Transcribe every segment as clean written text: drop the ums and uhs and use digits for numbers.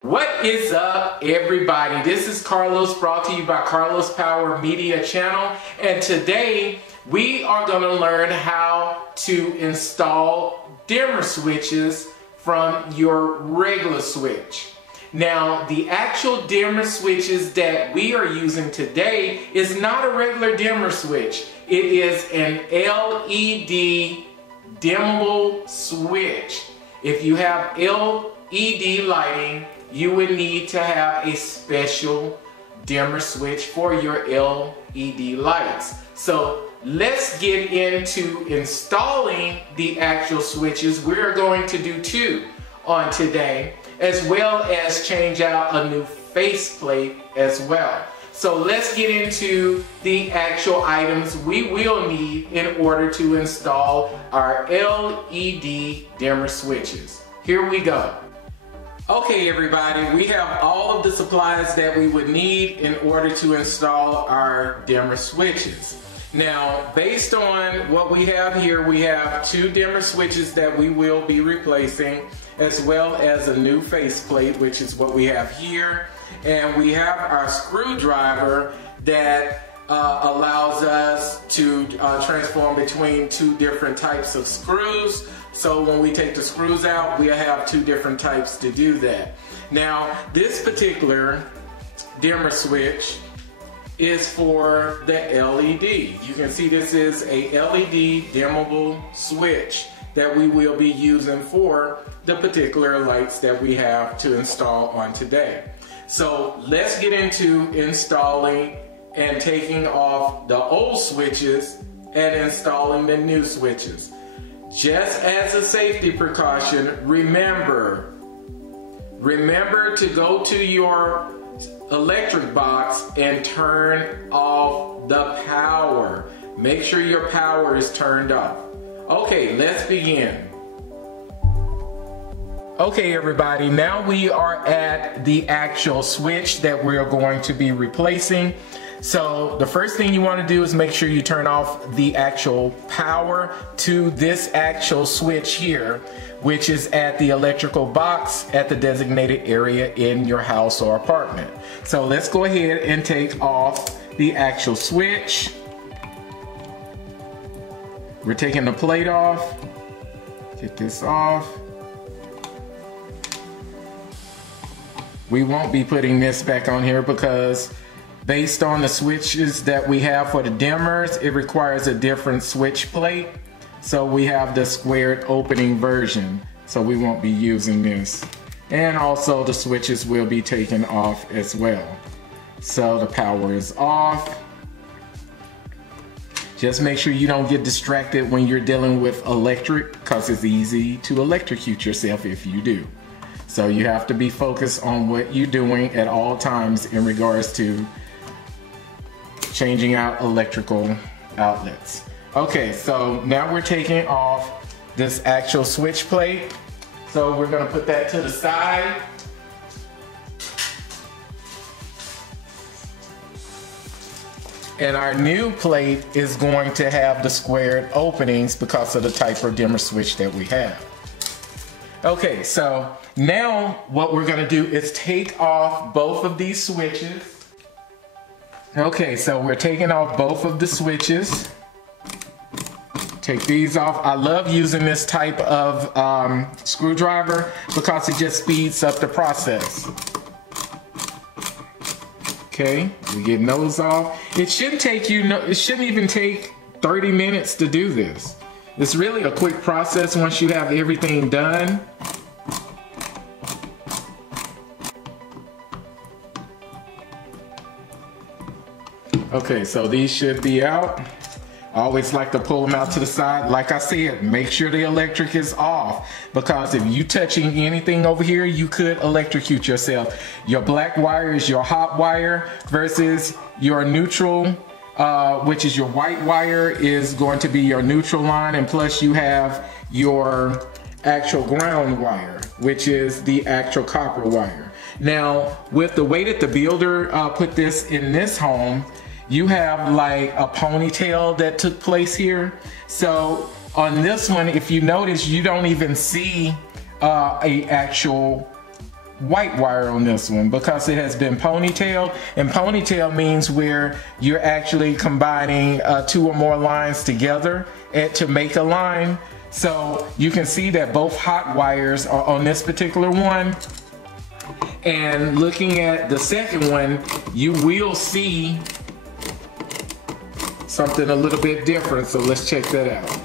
What is up, everybody? This is Carlos, brought to you by Carlos Power Media Channel, and today we are going to learn how to install dimmer switches from your regular switch. Now, the actual dimmer switches that we are using today is not a regular dimmer switch. It is an LED dimmable switch. If you have LED lighting, you would need to have a special dimmer switch for your LED lights. So let's get into installing the actual switches. We're going to do two on today, as well as change out a new faceplate as well. So let's get into the actual items we will need in order to install our LED dimmer switches. Here we go. Okay, everybody, we have all of the supplies that we would need in order to install our dimmer switches. Now, based on what we have here, we have two dimmer switches that we will be replacing, as well as a new faceplate, which is what we have here. And we have our screwdriver that allows us to transform between two different types of screws. So when we take the screws out, we have two different types to do that. Now, this particular dimmer switch is for the LED. You can see this is a LED dimmable switch that we will be using for the particular lights that we have to install on today. So let's get into installing and taking off the old switches and installing the new switches. Just as a safety precaution, remember to go to your electric box and turn off the power. Make sure your power is turned off. Okay, let's begin. Okay, everybody, now we are at the actual switch that we're going to be replacing. So the first thing you want to do is make sure you turn off the actual power to this actual switch here, which is at the electrical box at the designated area in your house or apartment. So let's go ahead and take off the actual switch. We're taking the plate off. Get this off. We won't be putting this back on here because based on the switches that we have for the dimmers, it requires a different switch plate. So we have the squared opening version. So we won't be using this. And also the switches will be taken off as well. So the power is off. Just make sure you don't get distracted when you're dealing with electric, because it's easy to electrocute yourself if you do. So you have to be focused on what you're doing at all times in regards to changing out electrical outlets. Okay, so now we're taking off this actual switch plate. So we're going to put that to the side. And our new plate is going to have the squared openings because of the type of dimmer switch that we have. Okay, so now what we're going to do is take off both of these switches. Okay, so we're taking off both of the switches. Take these off. I love using this type of screwdriver because it just speeds up the process. Okay, we're getting those off. It shouldn't take you, it shouldn't even take 30 minutes to do this. It's really a quick process once you have everything done. Okay, so these should be out. I always like to pull them out to the side. Like I said, make sure the electric is off, because if you touching anything over here, you could electrocute yourself. Your black wire is your hot wire versus your neutral, which is your white wire, is going to be your neutral line, and plus you have your actual ground wire, which is the actual copper wire. Now, with the way that the builder put this in this home, you have like a ponytail that took place here. So on this one, if you notice, you don't even see a actual white wire on this one because it has been ponytailed, and ponytail means where you're actually combining 2 or more lines together to make a line. So you can see that both hot wires are on this particular one, and looking at the second one, you will see something a little bit different, so let's check that out.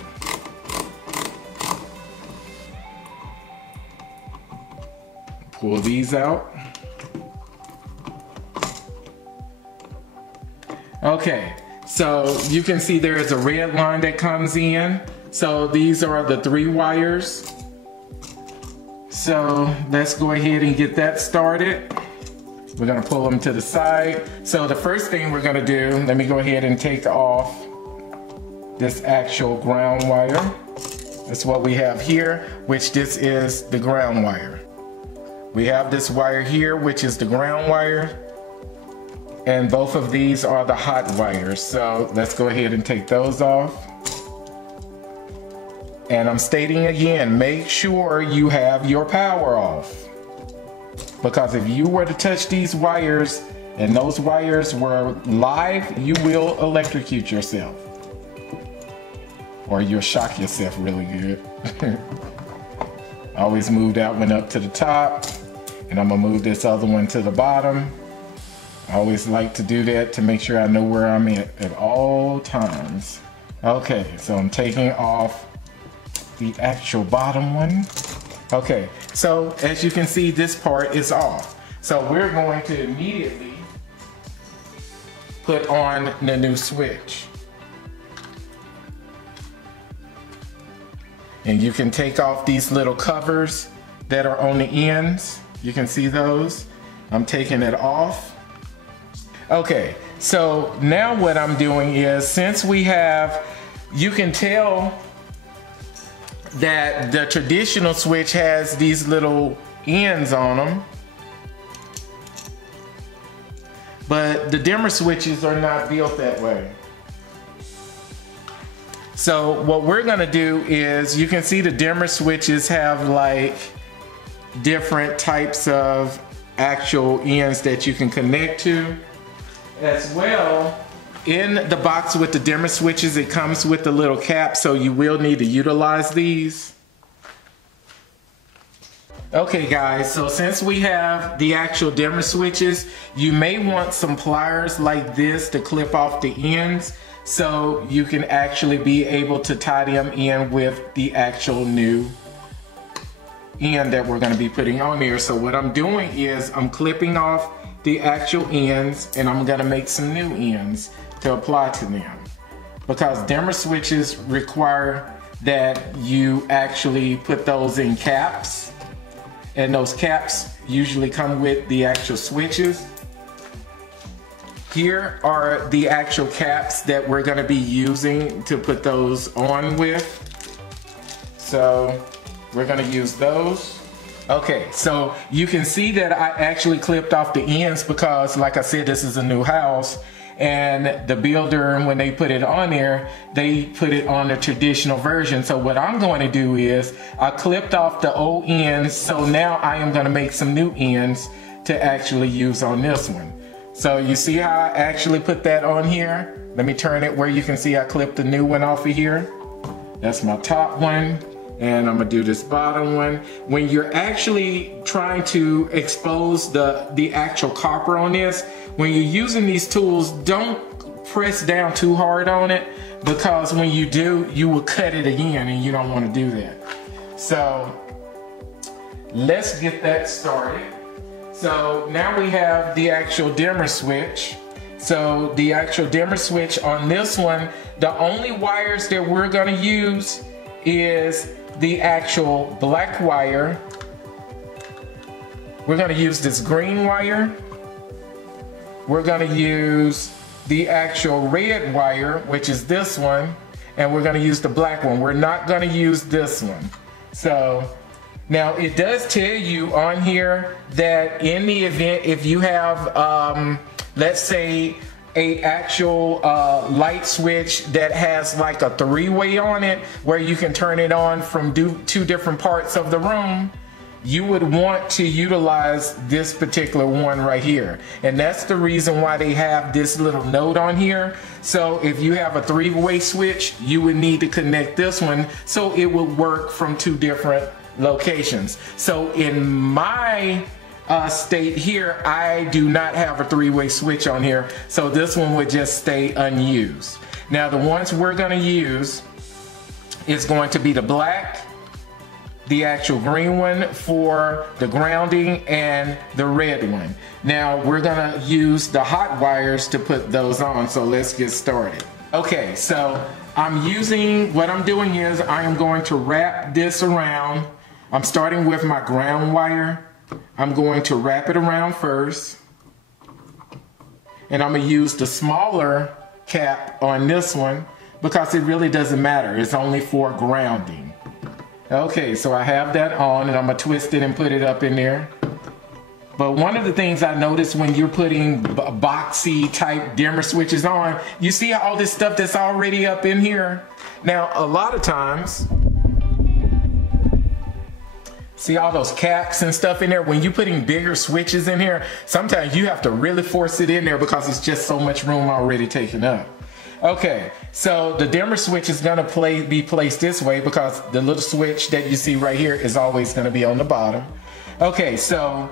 Pull these out. Okay, so you can see there is a red line that comes in. So these are the 3 wires. So let's go ahead and get that started. We're gonna pull them to the side. So the first thing we're gonna do, let me go ahead and take off this actual ground wire. That's what we have here, which this is the ground wire. We have this wire here, which is the ground wire, and both of these are the hot wires. So let's go ahead and take those off. And I'm stating again, make sure you have your power off. Because if you were to touch these wires and those wires were live, you will electrocute yourself. Or you'll shock yourself really good. I always move that one up to the top, and I'm gonna move this other one to the bottom. I always like to do that to make sure I know where I'm at all times. Okay, so I'm taking off the actual bottom one. Okay, so as you can see, this part is off. So we're going to immediately put on the new switch. And you can take off these little covers that are on the ends. You can see those. I'm taking it off. Okay, so now what I'm doing is, since we have, you can tell that the traditional switch has these little ends on them, but the dimmer switches are not built that way. So what we're gonna do is, you can see the dimmer switches have like different types of actual ends that you can connect to. As well, in the box with the dimmer switches, it comes with the little cap, so you will need to utilize these. Okay guys, so since we have the actual dimmer switches, you may want some pliers like this to clip off the ends, so you can actually be able to tie them in with the actual new end that we're going to be putting on here. So what I'm doing is I'm clipping off the actual ends, and I'm going to make some new ends to apply to them, because dimmer switches require that you actually put those in caps, and those caps usually come with the actual switches. Here are the actual caps that we're going to be using to put those on with. So we're going to use those. Okay, so you can see that I actually clipped off the ends because, like I said, this is a new house, and the builder, when they put it on there, they put it on the traditional version. So what I'm going to do is I clipped off the old ends, so now I am going to make some new ends to actually use on this one. So you see how I actually put that on here? Let me turn it where you can see I clipped the new one off of here. That's my top one. And I'm gonna do this bottom one. When you're actually trying to expose the actual copper on this, when you're using these tools, don't press down too hard on it, because when you do, you will cut it again, and you don't want to do that. So let's get that started. So now we have the actual dimmer switch. So the actual dimmer switch on this one, the only wires that we're gonna use is the actual black wire. We're gonna use this green wire. We're gonna use the actual red wire, which is this one, and we're gonna use the black one. We're not gonna use this one. So now it does tell you on here that in the event, if you have, let's say a actual light switch that has like a three-way on it where you can turn it on from two different parts of the room, you would want to utilize this particular one right here. And that's the reason why they have this little note on here. So if you have a three-way switch, you would need to connect this one so it would work from two different locations. So in my state here, I do not have a three-way switch on here, so this one would just stay unused. Now the ones we're going to use is going to be the black, the actual green one for the grounding, and the red one. Now we're gonna use the hot wires to put those on, so let's get started. Okay, so what I'm doing is I am going to wrap this around. I'm starting with my ground wire. I'm going to wrap it around first, and I'm gonna use the smaller cap on this one because it really doesn't matter. It's only for grounding. Okay, so I have that on, and I'm gonna twist it and put it up in there. But one of the things I noticed when you're putting boxy type dimmer switches on, you see all this stuff that's already up in here? Now, a lot of times, see all those caps and stuff in there? When you're putting bigger switches in here, sometimes you have to really force it in there because it's just so much room already taken up. Okay, so the dimmer switch is gonna be placed this way because the little switch that you see right here is always gonna be on the bottom. Okay, so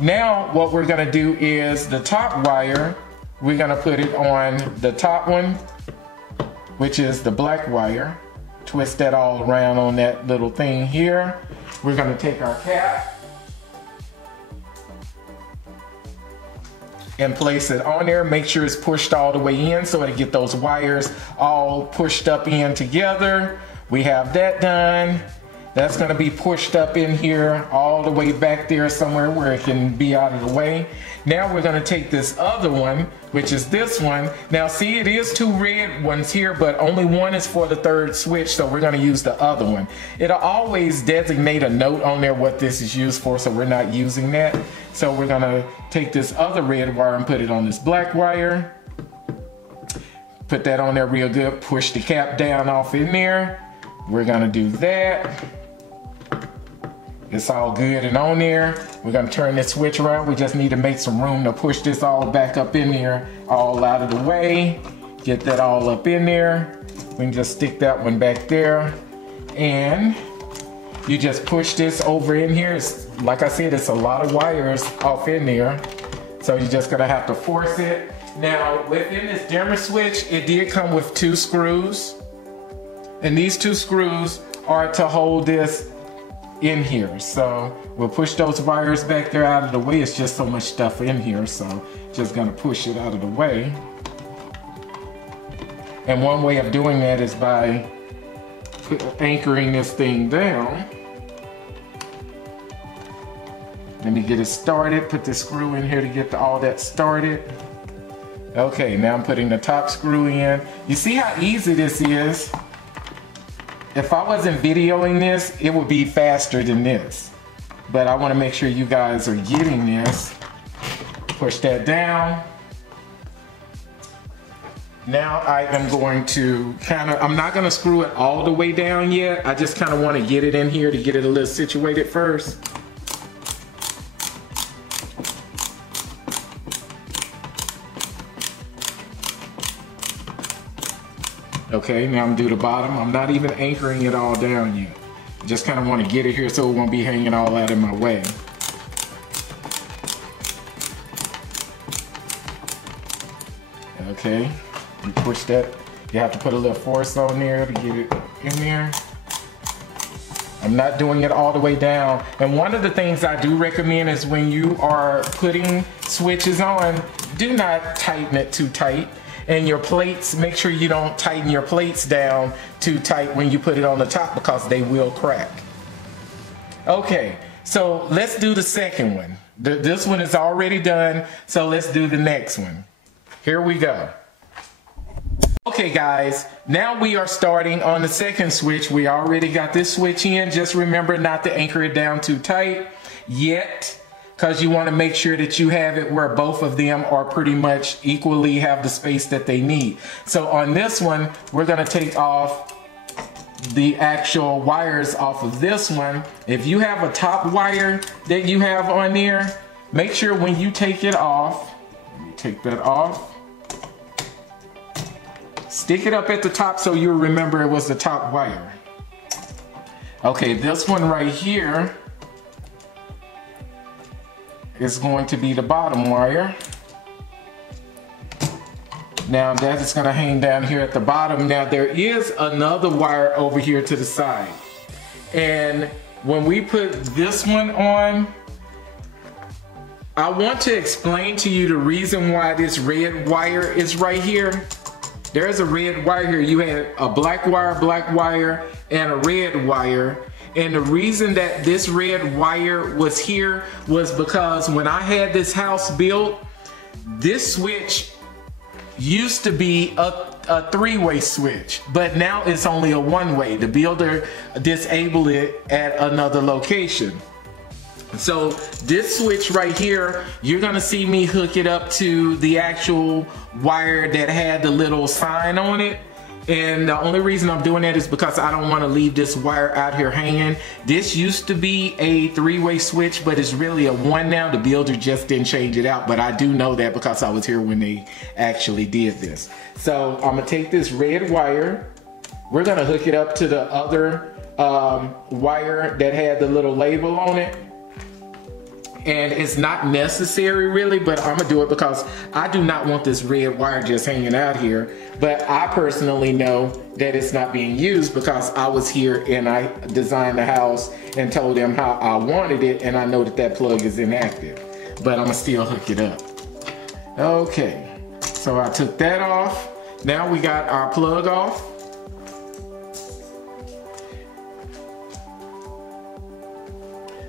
now what we're gonna do is the top wire, we're gonna put it on the top one, which is the black wire. Twist that all around on that little thing here. We're gonna take our cap and place it on there. Make sure it's pushed all the way in so to get those wires all pushed up in together. We have that done. That's gonna be pushed up in here all the way back there somewhere where it can be out of the way. Now we're gonna take this other one, which is this one. Now see, it is two red ones here, but only one is for the third switch, so we're gonna use the other one. It'll always designate a note on there what this is used for, so we're not using that. So we're gonna take this other red wire and put it on this black wire. Put that on there real good, push the cap down off in there. We're gonna do that. It's all good and on there. We're gonna turn this switch around. We just need to make some room to push this all back up in there, all out of the way. Get that all up in there. We can just stick that one back there. And you just push this over in here. Like I said, it's a lot of wires off in there. So you're just gonna have to force it. Now, within this dimmer switch, it did come with 2 screws. And these 2 screws are to hold this in here. So we'll push those wires back there out of the way. It's just so much stuff in here, so just gonna push it out of the way. And one way of doing that is by anchoring this thing down. Let me get it started. Put the screw in here to get all that started. Okay, now I'm putting the top screw in. You see how easy this is? If I wasn't videoing this, it would be faster than this. But I want to make sure you guys are getting this. Push that down. Now I am going to I'm not going to screw it all the way down yet. I just kind of want to get it in here to get it a little situated first. Okay, now I'm gonna do the bottom. I'm not even anchoring it all down yet. Just kind of want to get it here so it won't be hanging all out in my way. Okay, you push that. You have to put a little force on there to get it in there. I'm not doing it all the way down. And one of the things I do recommend is when you are putting switches on, do not tighten it too tight. And your plates, make sure you don't tighten your plates down too tight when you put it on the top because they will crack. Okay, so let's do the second one. This one is already done, so let's do the next one. Here we go. Okay guys, now we are starting on the second switch. We already got this switch in. Just remember not to anchor it down too tight yet. because you want to make sure that you have it where both of them are pretty much equally have the space that they need. So on this one, we're going to take off the actual wires off of this one. If you have a top wire that you have on there, make sure when you take it off, let me take that off, stick it up at the top so you'll remember it was the top wire. Okay, this one right here is going to be the bottom wire. Now that is going to hang down here at the bottom. Now there is another wire over here to the side. And when we put this one on, I want to explain to you the reason why this red wire is right here. There's a red wire here. You had a black wire, and a red wire. And the reason that this red wire was here was because when I had this house built, this switch used to be a three-way switch, but now it's only a one-way. The builder disabled it at another location. So this switch right here, you're gonna see me hook it up to the actual wire that had the little sign on it. And the only reason I'm doing that is because I don't want to leave this wire out here hanging. This used to be a three-way switch, but it's really a one now. The builder just didn't change it out, but I do know that because I was here when they actually did this. So I'm gonna take this red wire. We're gonna hook it up to the other wire that had the little label on it. And it's not necessary really, but I'm gonna do it because I do not want this red wire just hanging out here. But I personally know that it's not being used because I was here and I designed the house and told them how I wanted it, and I know that that plug is inactive. But I'm gonna still hook it up. Okay, so I took that off. Now we got our plug off.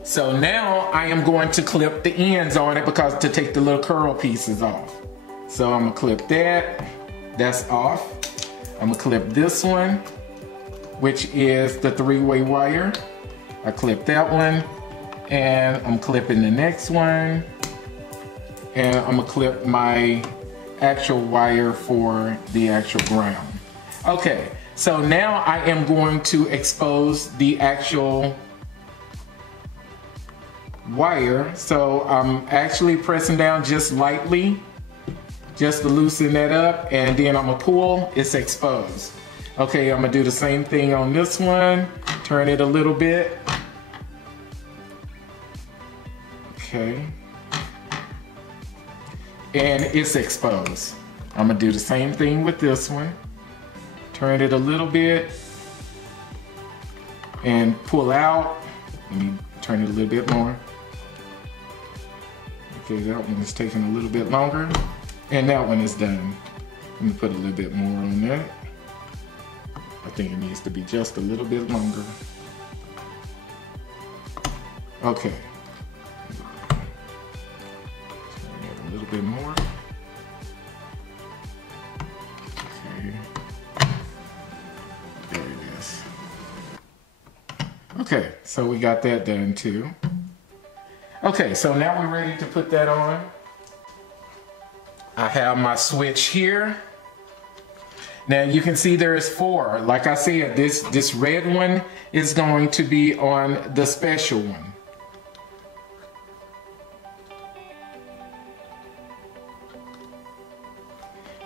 So now I am going to clip the ends on it because to take the little curl pieces off. So I'm gonna clip that, that's off. I'm gonna clip this one, which is the three-way wire. I clip that one, and I'm clipping the next one, and I'm gonna clip my actual wire for the actual ground. Okay, so now I am going to expose the actual wire. So I'm actually pressing down just lightly, just to loosen that up, and then I'm gonna pull, it's exposed. Okay, I'm gonna do the same thing on this one, turn it a little bit. Okay, and it's exposed. I'm gonna do the same thing with this one, turn it a little bit and pull out. Let me turn it a little bit more. Okay, that one is taking a little bit longer, and that one is done. Let me put a little bit more on that. I think it needs to be just a little bit longer. Okay. A little bit more. Okay. There it is. Okay, so we got that done too. Okay, so now we're ready to put that on. I have my switch here. Now you can see there's four. Like I said, this red one is going to be on the special one.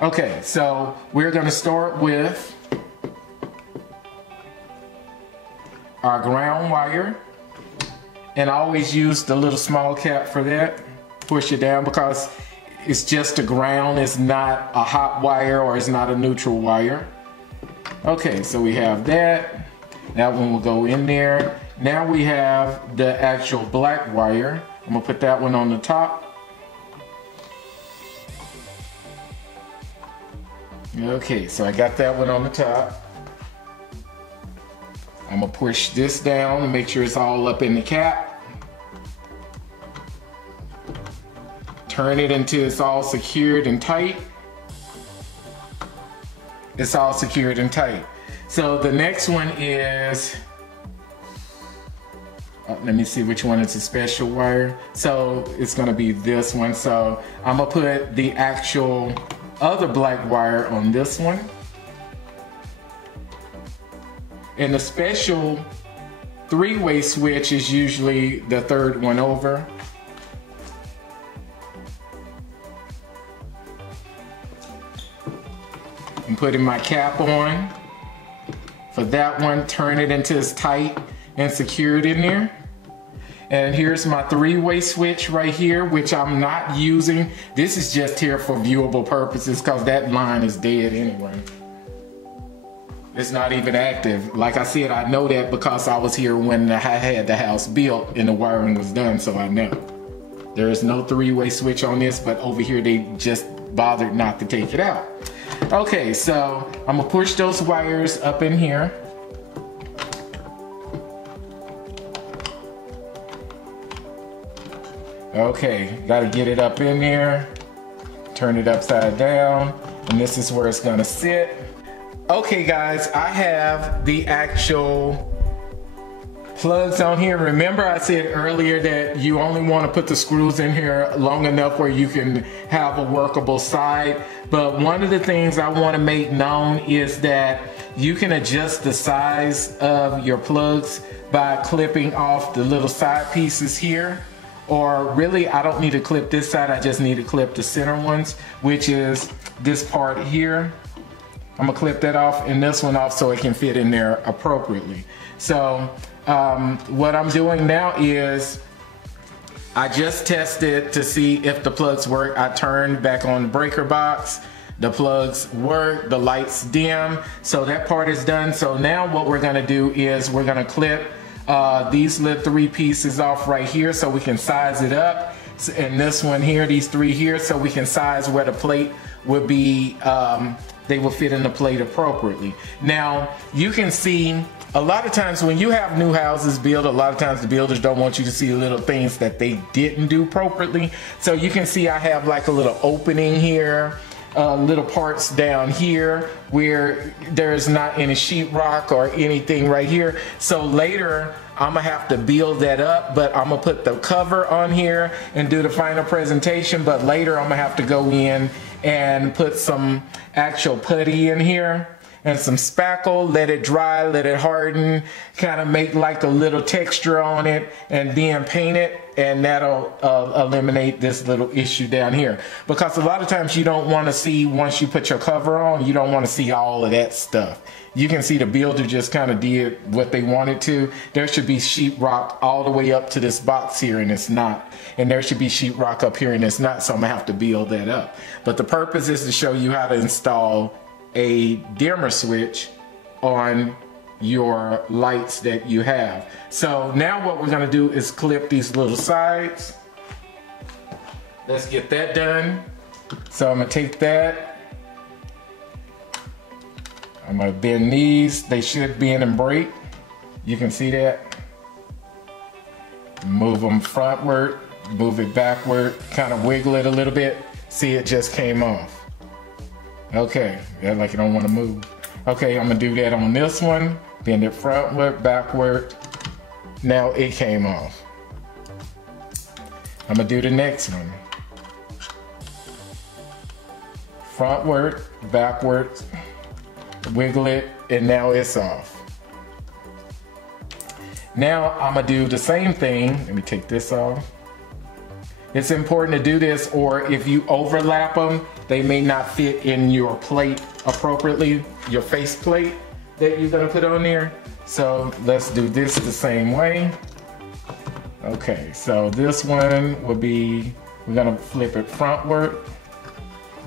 Okay, so we're gonna start with our ground wire. And I always use the little small cap for that. Push it down because it's just a ground. It's not a hot wire or it's not a neutral wire. Okay, so we have that. That one will go in there. Now we have the actual black wire. I'm gonna put that one on the top. Okay, so I got that one on the top. I'm gonna push this down and make sure it's all up in the cap. Turn it until it's all secured and tight. It's all secured and tight. So the next one is Let me see which one is a special wire. So it's gonna be this one. So I'm gonna put the actual other black wire on this one. And the special three-way switch is usually the third one over. I'm putting my cap on for that one, turn it until it's tight and secured in there. And here's my three-way switch right here, which I'm not using. This is just here for viewable purposes because that line is dead anyway. It's not even active. Like I said, I know that because I was here when I had the house built and the wiring was done, so I know. There is no three-way switch on this, but over here they just bothered not to take it out. Okay, so I'm gonna push those wires up in here. Okay, gotta get it up in there, turn it upside down, and this is where it's gonna sit. Okay guys, I have the actual plugs on here. Remember I said earlier that you only want to put the screws in here long enough where you can have a workable side. But one of the things I want to make known is that you can adjust the size of your plugs by clipping off the little side pieces here. Or really, I don't need to clip this side, I just need to clip the center ones, which is this part here. I'm gonna clip that off and this one off so it can fit in there appropriately. So what I'm doing now is I just tested to see if the plugs work. I turned back on the breaker box. The plugs work, the lights dim. So that part is done. So now what we're gonna do is we're gonna clip these little three pieces off right here so we can size it up. And this one here, these three here, so we can size where the plate would be, they will fit in the plate appropriately. Now, you can see a lot of times when you have new houses built, a lot of times the builders don't want you to see little things that they didn't do appropriately. So you can see I have like a little opening here, little parts down here where there's not any sheetrock or anything right here. So later I'm gonna have to build that up, but I'm gonna put the cover on here and do the final presentation. But later I'm gonna have to go in and put some actual putty in here and some spackle, let it dry, let it harden, kind of make like a little texture on it, and then paint it, and that'll eliminate this little issue down here. Because a lot of times you don't want to see, once you put your cover on, you don't want to see all of that stuff. You can see the builder just kind of did what they wanted to. There should be sheetrock all the way up to this box here, and it's not. And there should be sheetrock up here, and it's not, so I'm gonna have to build that up. But the purpose is to show you how to install a dimmer switch on your lights that you have. So now what we're gonna do is clip these little sides. Let's get that done. So I'm gonna take that, I'm gonna bend these. They should bend and break. You can see that. Move them frontward, move it backward, kind of wiggle it a little bit. See, it just came off. Okay, yeah, like you don't want to move. Okay, I'm gonna do that on this one. Bend it frontward, backward. Now it came off. I'm gonna do the next one. Frontward, backward, wiggle it, and now it's off. Now I'm gonna do the same thing. Let me take this off. It's important to do this, or if you overlap them, they may not fit in your plate appropriately, your face plate that you're gonna put on there. So let's do this the same way. Okay, so this one will be, we're gonna flip it frontward,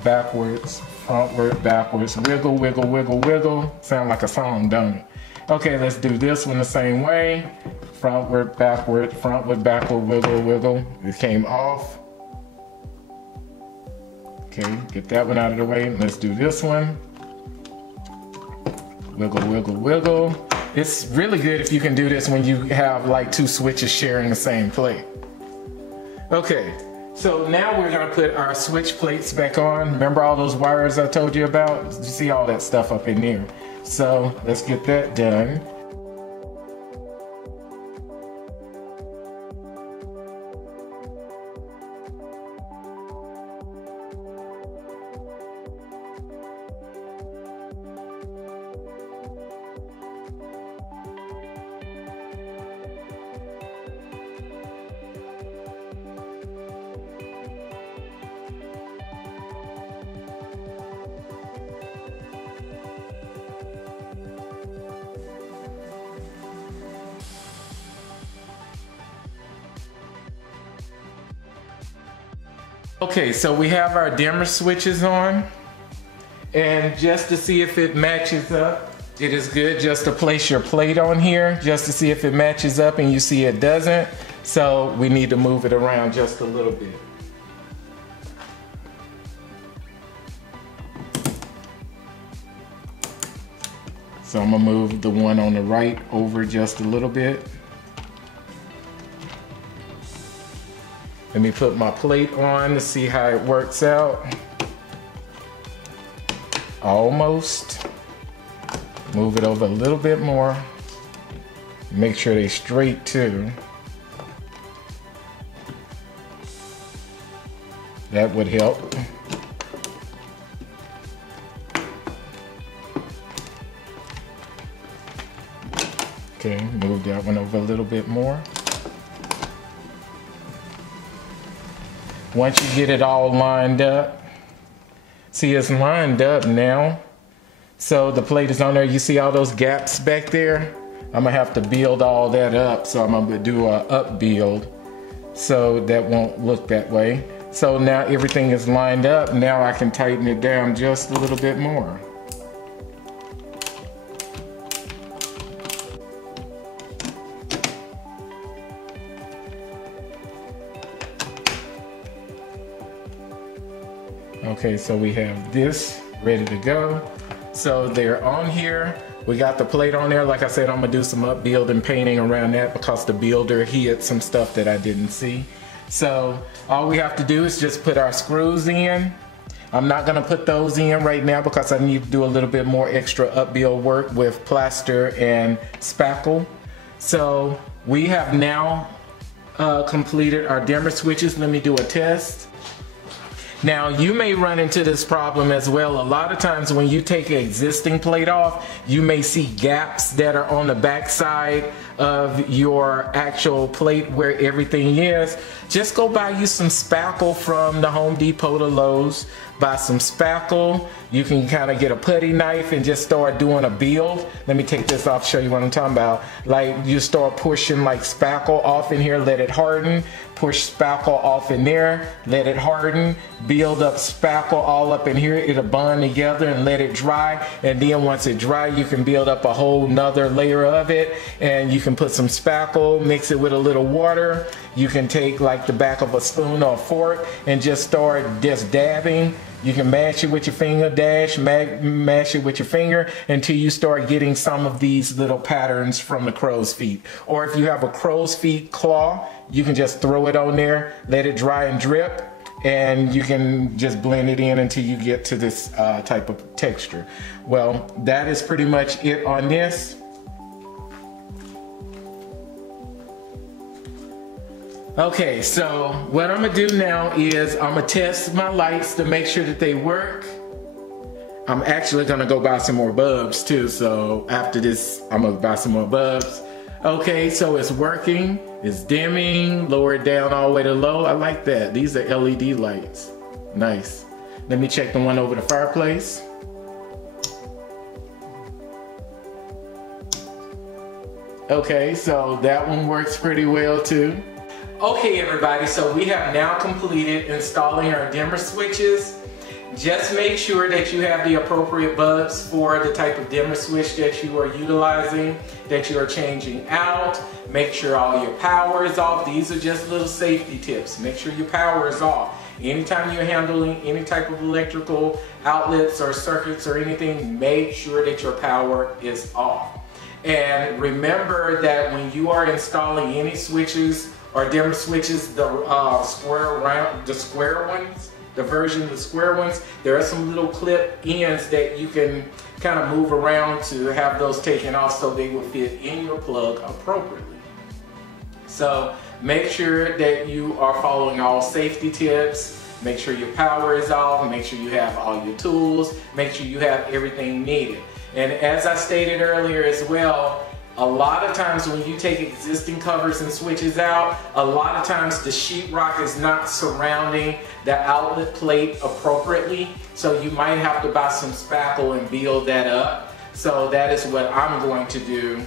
backwards, frontward, backwards, wiggle, wiggle, wiggle, wiggle. Sound like a song, don't it? Okay, let's do this one the same way. Frontward, backward, wiggle, wiggle. It came off. Okay, get that one out of the way. Let's do this one. Wiggle, wiggle, wiggle. It's really good if you can do this when you have like two switches sharing the same plate. Okay, so now we're gonna put our switch plates back on. Remember all those wires I told you about? You see all that stuff up in there. So let's get that done. Okay, so we have our dimmer switches on, and just to see if it matches up, it is good just to place your plate on here just to see if it matches up, and you see it doesn't, so we need to move it around just a little bit. So I'm gonna move the one on the right over just a little bit. Let me put my plate on to see how it works out. Almost. Move it over a little bit more. Make sure they're straight too. That would help. Okay, move that one over a little bit more. Once you get it all lined up, see it's lined up now. So the plate is on there. You see all those gaps back there? I'm gonna have to build all that up. So I'm gonna do a up build so that won't look that way. So now everything is lined up. Now I can tighten it down just a little bit more. Okay, so we have this ready to go. So they're on here. We got the plate on there. Like I said, I'm gonna do some up build and painting around that because the builder hid some stuff that I didn't see. So all we have to do is just put our screws in. I'm not gonna put those in right now because I need to do a little bit more extra up build work with plaster and spackle. So we have now completed our dimmer switches. Let me do a test. Now you may run into this problem as well. A lot of times when you take an existing plate off, you may see gaps that are on the back side of your actual plate where everything is. Just go buy you some spackle from the Home Depot to Lowe's. Buy some spackle. You can kind of get a putty knife and just start doing a build. Let me take this off, show you what I'm talking about. Like you start pushing like spackle off in here, let it harden. Push spackle off in there, let it harden. Build up spackle all up in here. It'll bond together and let it dry. And then once it dry, you can build up a whole nother layer of it. And you can put some spackle, mix it with a little water. You can take like the back of a spoon or a fork and just start just dabbing. You can mash it with your finger, mash it with your finger until you start getting some of these little patterns from the crow's feet. Or if you have a crow's feet claw, you can just throw it on there, let it dry and drip, and you can just blend it in until you get to this type of texture. Well, that is pretty much it on this. Okay, so what I'm gonna do now is I'm gonna test my lights to make sure that they work. I'm actually gonna go buy some more bulbs too, so after this, I'm gonna buy some more bulbs. Okay, so it's working, it's dimming, lower it down all the way to low. I like that. These are LED lights. Nice. Let me check the one over the fireplace. Okay, so that one works pretty well too. Okay everybody, so we have now completed installing our dimmer switches. Just make sure that you have the appropriate bulbs for the type of dimmer switch that you are utilizing, that you are changing out. Make sure all your power is off. These are just little safety tips. Make sure your power is off. Anytime you're handling any type of electrical outlets or circuits or anything, make sure that your power is off. And remember that when you are installing any switches or dimmer switches, the square ones, the version of the square ones, there are some little clip ends that you can kind of move around to have those taken off so they will fit in your plug appropriately. So make sure that you are following all safety tips. Make sure your power is off. Make sure you have all your tools. Make sure you have everything needed. And as I stated earlier as well, a lot of times when you take existing covers and switches out, a lot of times the sheetrock is not surrounding the outlet plate appropriately. So you might have to buy some spackle and build that up. So that is what I'm going to do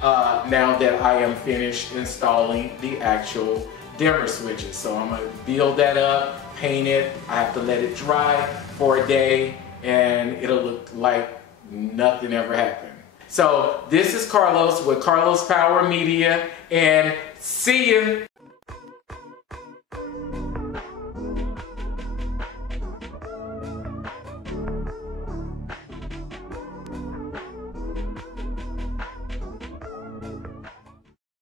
now that I am finished installing the actual dimmer switches. So I'm going to build that up, paint it. I have to let it dry for a day, and it'll look like nothing ever happened. So this is Carlos with Carlos Power Media, and see you.